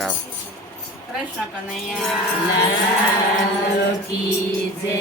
ગાવ. કૃષ્ણ કનૈયા કી જય.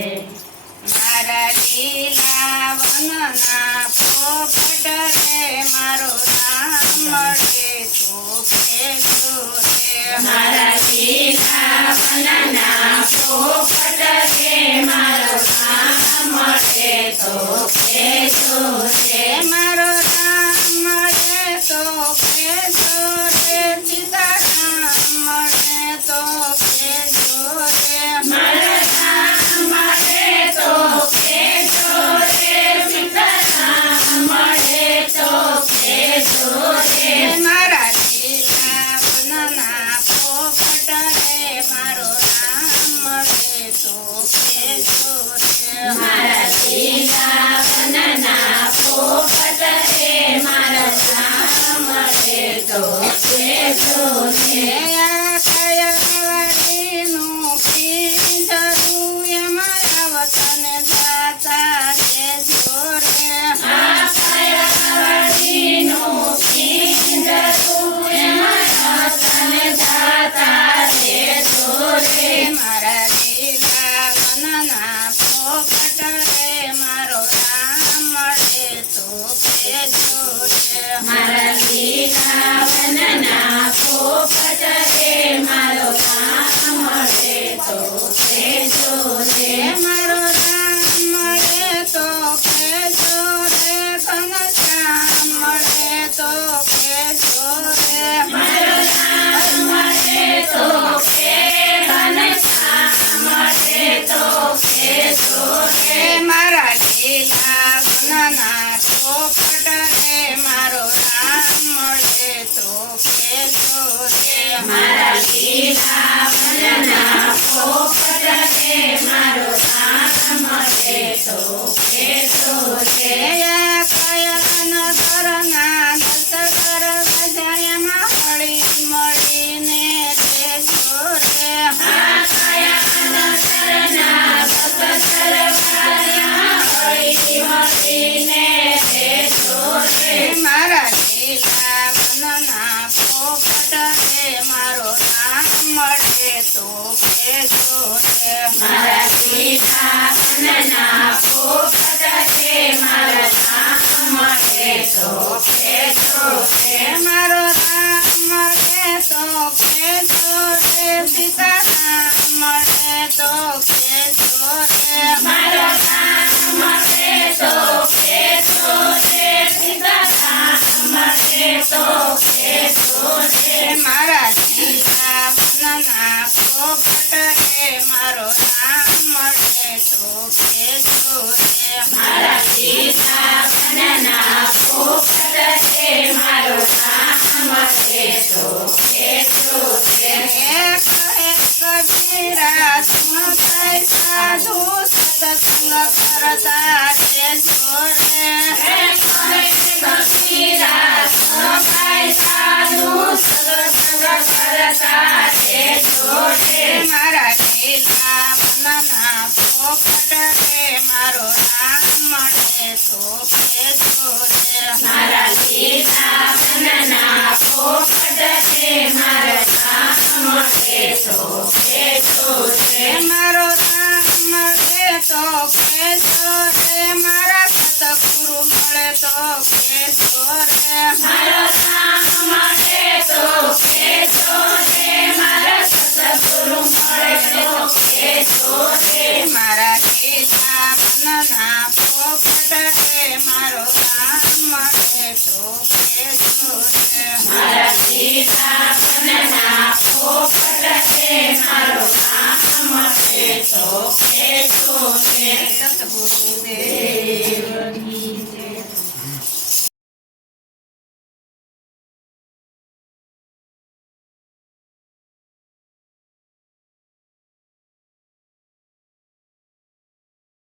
મારા લીલા વનના પોપટ રે મારો રામ મળે તો કેજો રે. મારા લીલા વનના પોપટ રે મારો રામ મળે તો કેજો રે. મારો રામ મળે તો કેજો રે. સીતારામ મળે તો કેજો રે. મારા રામ મળે તો કેજો રે. સીતારામ મળે તો કેજો રે. મારા લીલા વનના પોપટ રે મારો રામ મળે તો કેજો રે. મારા લીલા વનના પોપટ રે મારો રામ મળે તો કેજો રે. કયાવળીનું પિંજરું એમાં આવતન જાતા રહેજો રે. કયાવળીનું પિંજરું એમાં આવતન જાતા રહેજો રે. મારા લીલા વનના પોપટ રે મારો રામ મળે તો કેજો રે. મારા લીલા વનના પોપટ રે મારો રામ મળે તો કેજો રે. મારો રામ મળે તો કેજો રે. ઘનશ્યામ મળે તો કેજો રે. મારો રામ મળે તો કે ઘનશ્યામ મળે તો કેજો રે. મારા લીલા વનના પોપટ રે મારો રામ મળે તો કેજો રે. મારા લીલા વનના પોપટ રે મારો રામ મળે તો કેજો રે. કયા નગરના દસકર બજાયમાં હળી મળીને રહેજો રે. કયા નગરના દસકર બજાયમાં હળી મળીને રહેજો રે. મારા લીલા વનના પોપટ રે મારો રામ મળે તો કેજો રે. મારા લીલા વનના પોપટ રે મારો રામ મળે તો કેજો રે. મારો રામ મળે તો કેજો રે. સીતારામ મળે તો કેજો રે. મારો રામ મળે તો કેજો રે. સીતારામ મળે તો કેજો રે. મારા લીલા વનના પોપટ રે મારો રામ મળે તો કેજો રે. મારા લીલા વનના પોપટ રે મારો રામ મળે તો કેજો રે. કહે કબીરા સુન કઈ સાધુ સત્સંગ કરતા રહેજો રે. કહે કબીરા સુન કઈ સાધુ સત્સંગ કરતા રહેજો રે. મારા લીલા વનના પોપટ રે મારો રામ મળે તો કેજો રે. મારા લીલા વનના પોપટ રે મારો રામ મળે તો કેજો રે. મારો રામ મળે તો કેજો રે. મારા સતગુરુ મળે તો કેજો રે. મારો રામ મળે તો કેજો રે. મારા સતગુરુ મળે તો કેજો રે. મારા લીલા વનના પોપટ રે મારો રામ મળે તો કેજો રે. મારા લીલા વનના પોપટ રે મારો રામ મળે તો કેજો રે. સતગુરુદેવ